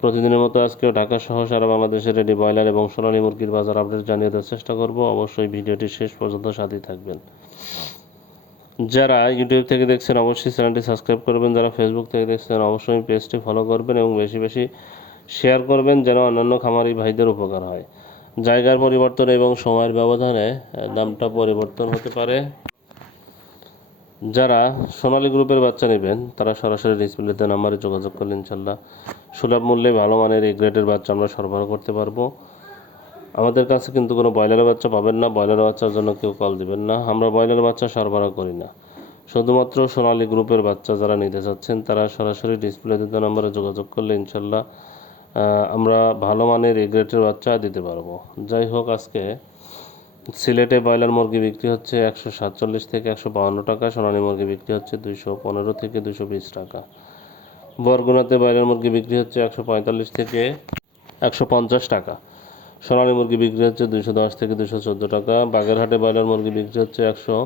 প্রতিদিনের মতো আজকেও ঢাকা সহ সারা বাংলাদেশের রেডি ব্রয়লার এবং সোনালী মুরগির বাজার আপডেট জানিয়ে দেওয়ার চেষ্টা করব। অবশ্যই ভিডিওটি শেষ পর্যন্ত সাথেই থাকবেন। যারা ইউটিউব থেকে দেখছেন, অবশ্যই চ্যানেলটি সাবস্ক্রাইব করবেন। যারা ফেসবুক থেকে দেখছেন, অবশ্যই পেজটি ফলো করবেন এবং বেশি বেশি শেয়ার করবেন যেন অন্যান্য খামারি ভাইদের উপকার হয়। জায়গার পরিবর্তন এবং সময়ের ব্যবধানে দামটা পরিবর্তন হতে পারে। যারা সোনালী গ্রুপের বাচ্চা নেবেন, তারা সরাসরি ডিসপ্লেতে নাম্বারে যোগাযোগ করলে ইনশাল্লাহ সুলভ মূল্যে ভালো মানের এই গ্রেডের বাচ্চা আমরা সরবরাহ করতে পারব। আমাদের কাছে কিন্তু কোনো ব্রয়লারের বাচ্চা পাবেন না ব্রয়লার বাচ্চার জন্য কেউ কল দিবেন না। আমরা ব্রয়লার বাচ্চা সরবরাহ করি না। শুধুমাত্র সোনালী গ্রুপের বাচ্চা যারা নিতে চাচ্ছেন, তারা সরাসরি ডিসপ্লেতে নাম্বারে যোগাযোগ করলে ইনশাল্লাহ আমরা ভালো মানের এই গ্রেডের বাচ্চা দিতে পারব। যাই হোক, আজকে সিলেটে ব্রয়লার মুরগি বিক্রি হচ্ছে একশো সাতচল্লিশ থেকে একশো বাউন্ন টাকা, সোনালী মুরগি বিক্রি হচ্ছে দুইশো পনেরো থেকে দুশো বিশ টাকা। বরগুনাতে ব্রয়লার মুরগি বিক্রি হচ্ছে একশো পঁয়তাল্লিশ থেকে একশো পঞ্চাশ টাকা। সোনালী মুরগি বিক্রি হচ্ছে দুশো দশ থেকে দুশো চোদ্দ টাকা। বাগেরহাটে ব্রয়লার মুরগি বিক্রি হচ্ছে একশো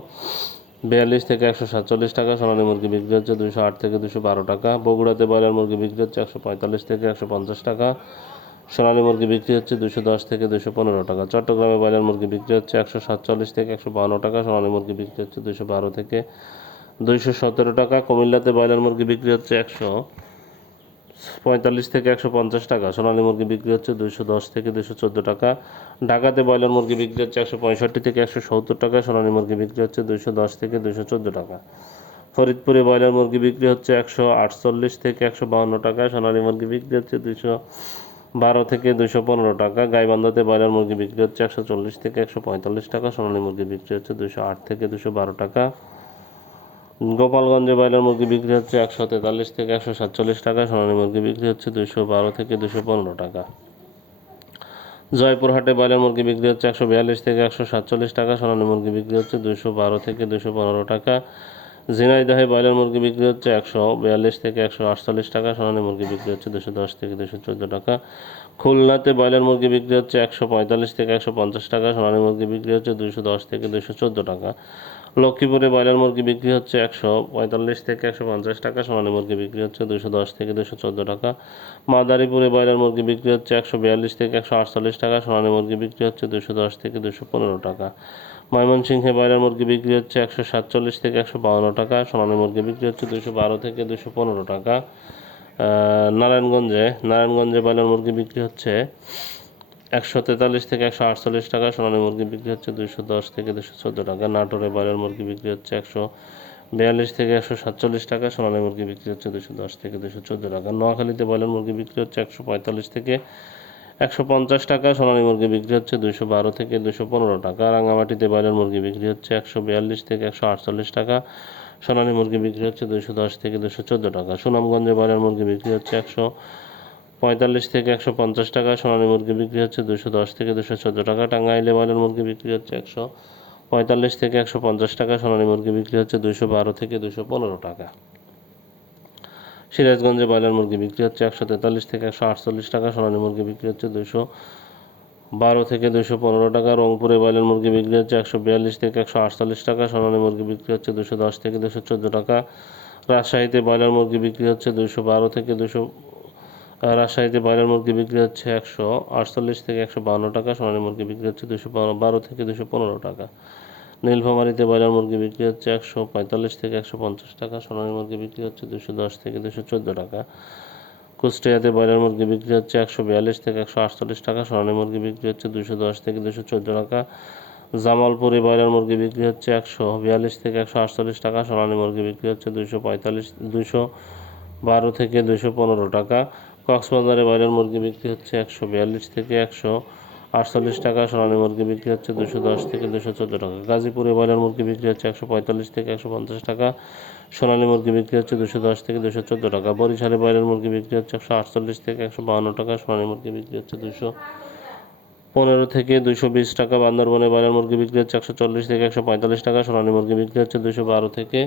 বিয়াল্লিশ থেকে একশো সাতচল্লিশ টাকা। সোনালী মুরগি বিক্রি হচ্ছে দুশো আট থেকে দুশো বারো টাকা। বগুড়াতে ব্রয়লার মুরগি বিক্রি হচ্ছে একশো পঁয়তাল্লিশ থেকে একশো পঞ্চাশ টাকা। সোনালী মুরগি বিক্রি হচ্ছে দুশো দশ থেকে দুশো পনেরো টাকা। চট্টগ্রামে ব্রয়লার মুরগি বিক্রি হচ্ছে একশো সাতচল্লিশ থেকে একশো বান্ন টাকা, সোনালী মুরগি বিক্রি হচ্ছে দুশো বারো থেকে দুইশো সতেরো টাকা। কুমিল্লাতে ব্রয়লার মুরগি বিক্রি হচ্ছে একশো পঁয়তাল্লিশ থেকে একশো পঞ্চাশ টাকা, সোনালী মুরগি বিক্রি হচ্ছে দুশো দশ থেকে দুশো চোদ্দ টাকা। ঢাকাতে ব্রয়লার মুরগি বিক্রি হচ্ছে একশো পঁয়ষট্টি থেকে একশো সত্তর টাকা, সোনালী মুরগি বিক্রি হচ্ছে দুশো দশ থেকে দুশো চোদ্দ টাকা। ফরিদপুরে ব্রয়লার মুরগি বিক্রি হচ্ছে একশো আটচল্লিশ থেকে একশো বাউন্ন টাকা, সোনালী মুরগি বিক্রি হচ্ছে দুইশো বারো থেকে দুশো পনেরো টাকা। গাইবান্ধাতে ব্রয়লার মুরগি বিক্রি হচ্ছে একশো চল্লিশ থেকে একশো পঁয়তাল্লিশ টাকা। সোনালী মুরগি বিক্রি হচ্ছে দুশো আট থেকে দুশো বারো টাকা। গোপালগঞ্জে ব্রয়লার মুরগি বিক্রি হচ্ছে একশো তেতাল্লিশ থেকে একশো সাতচল্লিশ টাকা। সোনালী মুরগি বিক্রি হচ্ছে দুশো বারো থেকে দুশো পনেরো টাকা। জয়পুরহাটে ব্রয়লার মুরগি বিক্রি হচ্ছে একশো বিয়াল্লিশ থেকে একশো সাতচল্লিশ টাকা। সোনালী মুরগি বিক্রি হচ্ছে দুশো বারো থেকে দুশো পনেরো টাকা। ঝিনাইদহে ব্রয়লার মুরগি বিক্রি হচ্ছে একশো বিয়াল্লিশ থেকে একশো আটচল্লিশ টাকা, সোনালী মুরগি বিক্রি হচ্ছে দুশো দশ থেকে দুশো চোদ্দ টাকা। খুলনাতে ব্রয়লার মুরগি বিক্রি হচ্ছে একশো পঁয়তাল্লিশ থেকে একশো পঞ্চাশ টাকা, সোনালী মুরগি বিক্রি হচ্ছে দুশো দশ থেকে দুশো চোদ্দ টাকা। লক্ষ্মীপুরে ব্রয়লার মুরগি বিক্রি হচ্ছে একশো পঁয়তাল্লিশ থেকে একশো পঞ্চাশ টাকা, সোনালী মুরগি বিক্রি হচ্ছে দুশো দশ থেকে দুশো চোদ্দ টাকা। মাদারীপুরে ব্রয়লার মুরগি বিক্রি হচ্ছে একশো বিয়াল্লিশ থেকে একশো আটচল্লিশ টাকা, সোনালী মুরগি বিক্রি হচ্ছে দুশো দশ থেকে দুশো পনেরো টাকা। ময়মনসিংহে ব্রয়লার মুরগি বিক্রি হচ্ছে একশো সাতচল্লিশ থেকে একশো বাউন্ন টাকা, সোনালী মুরগি বিক্রি হচ্ছে দুশো বারো থেকে দুশো পনেরো টাকা। নারায়ণগঞ্জে নারায়ণগঞ্জে ব্রয়লার মুরগি বিক্রি হচ্ছে একশো তেতাল্লিশ থেকে একশো আটচল্লিশ টাকা, সোনালী মুরগি বিক্রি হচ্ছে দুশো দশ থেকে দুশো চোদ্দ টাকা। নাটোরে ব্রয়লার মুরগি বিক্রি হচ্ছে একশো বিয়াল্লিশ থেকে একশো সাতচল্লিশ টাকা, সোনালী মুরগি বিক্রি হচ্ছে দুশো দশ থেকে দুশো চোদ্দ টাকা। নোয়াখালীতে ব্রয়লার মুরগি বিক্রি হচ্ছে একশো পঁয়তাল্লিশ থেকে একশো পঞ্চাশ টাকা, সোনালী মুরগি বিক্রি হচ্ছে দুশো বারো থেকে দুশো পনেরো টাকা, রাঙামাটিতে ব্রয়লার মুরগি বিক্রি হচ্ছে একশো বিয়াল্লিশ থেকে একশো আটচল্লিশ টাকা, সোনালী মুরগি বিক্রি হচ্ছে দুশো দশ থেকে দুশো চোদ্দ টাকা। সুনামগঞ্জে ব্রয়লার মুরগি বিক্রি হচ্ছে একশো পঁয়তাল্লিশ থেকে একশো পঞ্চাশ টাকা, সোনালী মুরগি বিক্রি হচ্ছে দুশো দশ থেকে দুশো চোদ্দ টাকা, টাঙ্গাইলে ব্রয়লার মুরগি বিক্রি হচ্ছে একশো পঁয়তাল্লিশ থেকে একশো পঞ্চাশ টাকা, সোনালী মুরগি বিক্রি হচ্ছে দুশো বারো থেকে দুশো পনেরো টাকা। সিরাজগঞ্জে ব্রয়লার মুরগি বিক্রি হচ্ছে একশো তেতাল্লিশ থেকে একশো আটচল্লিশ টাকা, সোনালী মুরগি বিক্রি হচ্ছে দুশো বারো থেকে দুশো পনেরো টাকা, রংপুরে ব্রয়লার মুরগি বিক্রি হচ্ছে একশো বিয়াল্লিশ থেকে একশো আটচল্লিশ টাকা, সোনালী মুরগি বিক্রি হচ্ছে দুশো দশ থেকে দুশো চোদ্দ টাকা। রাজশাহীতে ব্রয়লার মুরগি বিক্রি হচ্ছে দুশো বারো থেকে দুশো রাজশাহীতে ব্রয়লার মুরগি বিক্রি হচ্ছে একশো আটচল্লিশ থেকে একশো বান্ন টাকা, সোনালী মুরগি বিক্রি হচ্ছে দুশো বারো থেকে দুশো পনেরো টাকা। নীলফামারীতে ব্রয়লার মুরগি বিক্রি হচ্ছে একশো পঁয়তাল্লিশ থেকে একশো পঞ্চাশ টাকা, সোনালী মুরগি বিক্রি হচ্ছে দুশো দশ থেকে দুশো চোদ্দ টাকা। কুষ্টিয়াতে ব্রয়লার মুরগি বিক্রি হচ্ছে একশো বিয়াল্লিশ থেকে একশো আটচল্লিশ টাকা, সোনালী মুরগি বিক্রি হচ্ছে দুশো দশ থেকে দুশো চোদ্দ টাকা। জামালপুরে ব্রয়লার মুরগি বিক্রি হচ্ছে একশো বিয়াল্লিশ থেকে একশো আটচল্লিশ টাকা, সোনালী মুরগি বিক্রি হচ্ছে দুশো পঁয়তাল্লিশ, দুশো বারো থেকে দুশো পনেরো টাকা। কক্সবাজারে ব্রয়লার মুরগি বিক্রি হচ্ছে একশো বিয়াল্লিশ থেকে একশো আটচল্লিশ টাকা, সোনালী মুরগি বিক্রি হচ্ছে দুশো দশ থেকে দুশো চোদ্দ টাকা। গাজীপুরে ব্রয়লার মুরগি বিক্রি হচ্ছে একশো পঁয়তাল্লিশ থেকে একশো পঞ্চাশ টাকা, সোনালী মুরগি বিক্রি হচ্ছে দুশো দশ থেকে দুশো চোদ্দ টাকা। বরিশালে ব্রয়লার মুরগি বিক্রি হচ্ছে একশো আটচল্লিশ থেকে একশো বাহান্ন টাকা, সোনালী মুরগি বিক্রি হচ্ছে দুশো পনেরো থেকে দুশো বিশ টাকা। বান্দরবনে ব্রয়লার মুরগি বিক্রি হচ্ছে একশো চল্লিশ থেকে একশো পঁয়তাল্লিশ টাকা, সোনালী মুরগি বিক্রি হচ্ছে দুশো বারো থেকে